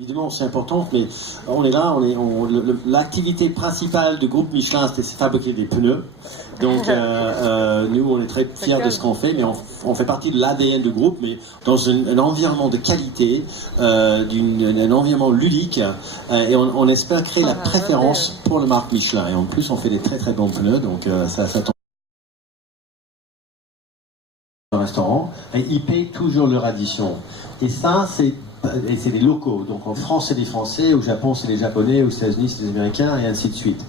Évidemment, c'est important, mais on est là, l'activité principale du groupe Michelin, c'est fabriquer des pneus. Donc, nous, on est très fiers de ce qu'on fait, mais on fait partie de l'ADN du groupe, mais dans un environnement de qualité, un environnement ludique, et on espère créer la préférence pour la marque Michelin. Et en plus, on fait des très très bons pneus, donc ça tombe dans le restaurant, et ils payent toujours leur addition. Et ça, c'est des locaux. Donc en France, c'est des Français, au Japon, c'est des Japonais, aux États-Unis, c'est des Américains, et ainsi de suite.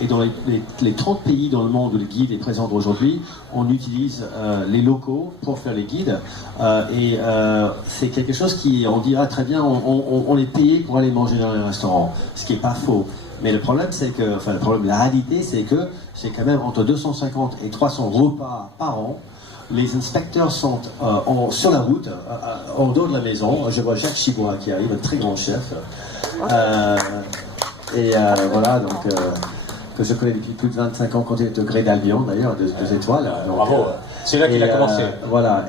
Et dans les 30 pays dans le monde où le guide est présent aujourd'hui, on utilise les locaux pour faire les guides. C'est quelque chose qui, on dira très bien, on est payé pour aller manger dans les restaurants, ce qui n'est pas faux. Mais le problème, c'est que, la réalité, c'est que c'est quand même entre 250 et 300 repas par an. Les inspecteurs sont sur la route, en dehors de la maison. Je vois Jacques Chibois qui arrive, un très grand chef. Voilà, donc, que je connais depuis plus de 25 ans quand il était au Gré d'Albion, d'ailleurs, deux étoiles. Donc, bravo, c'est là qu'il a commencé. Voilà,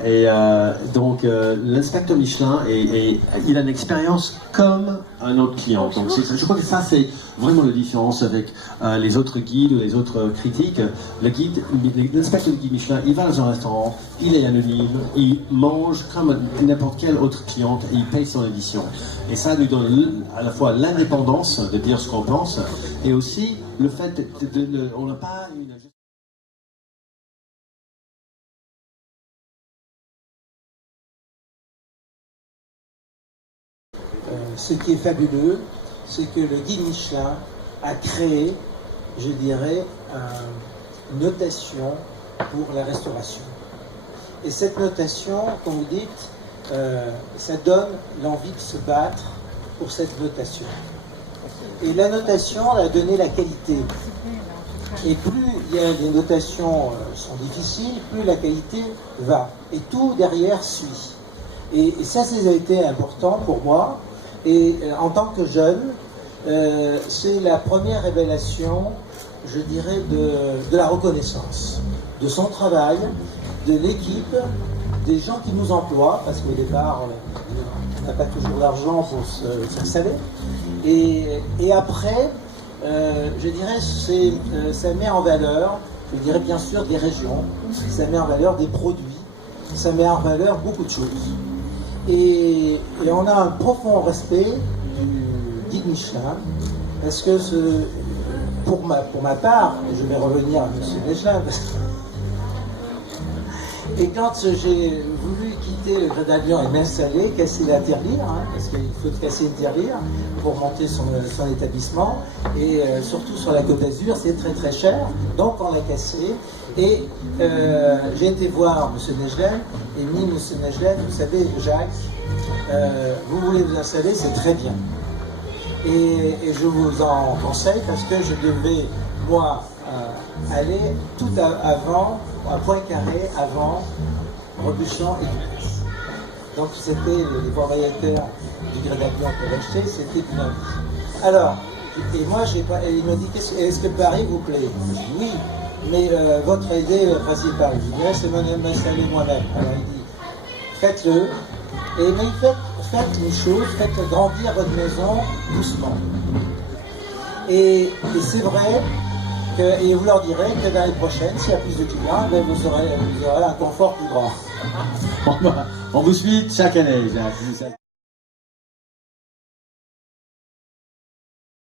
donc l'inspecteur Michelin, il a une expérience comme un autre client. Donc je crois que ça, c'est vraiment la différence avec les autres guides ou les autres critiques. L'inspecteur du guide Michelin, il va dans un restaurant, il est anonyme, il mange comme n'importe quel autre client et il paye son édition. Et ça lui donne à la fois l'indépendance de dire ce qu'on pense et aussi le fait on n'a pas une... Ce qui est fabuleux, c'est que le guide Michelin a créé, je dirais, une notation pour la restauration. Et cette notation, comme vous dites, ça donne l'envie de se battre pour cette notation. Et la notation a donné la qualité. Et plus les notations sont difficiles, plus la qualité va. Et tout derrière suit. Et ça a été important pour moi. Et en tant que jeune, c'est la première révélation, je dirais, de la reconnaissance, de son travail, de l'équipe, des gens qui nous emploient, parce qu'au départ, on n'a pas toujours l'argent pour se faire saler. Et après, je dirais, ça met en valeur, je dirais bien sûr, des régions, ça met en valeur des produits, ça met en valeur beaucoup de choses. Et on a un profond respect du guide Michelin, parce que pour ma part, et je vais revenir à M. Michelin, et quand j'ai voulu quitter le Gré d'Albion et m'installer, casser la tirelire, parce qu'il faut casser une tirelire pour monter son établissement, et surtout sur la Côte d'Azur, c'est très très cher, donc on l'a cassé. Et j'ai été voir M. Michelin, et dit M. Michelin, vous savez, Jacques, vous voulez vous installer, c'est très bien. Et je vous en conseille parce que je devais, moi, aller tout avant, à Poincaré, avant Robuchon et Dupuis. Donc c'était les propriétaires du Gré d'Albion pour l'acheter, c'était une avis. Alors, et moi, il m'a dit, est-ce que Paris vous plaît? Je dis oui. Mais votre idée principale, je dis, c'est m'installer moi-même. Alors il dit, faites-le, mais faites une chose, faites grandir votre maison doucement. Et c'est vrai, et vous leur direz que l'année prochaine, s'il y a plus de clients, vous aurez un confort plus grand. On vous suit chaque année, Jacques.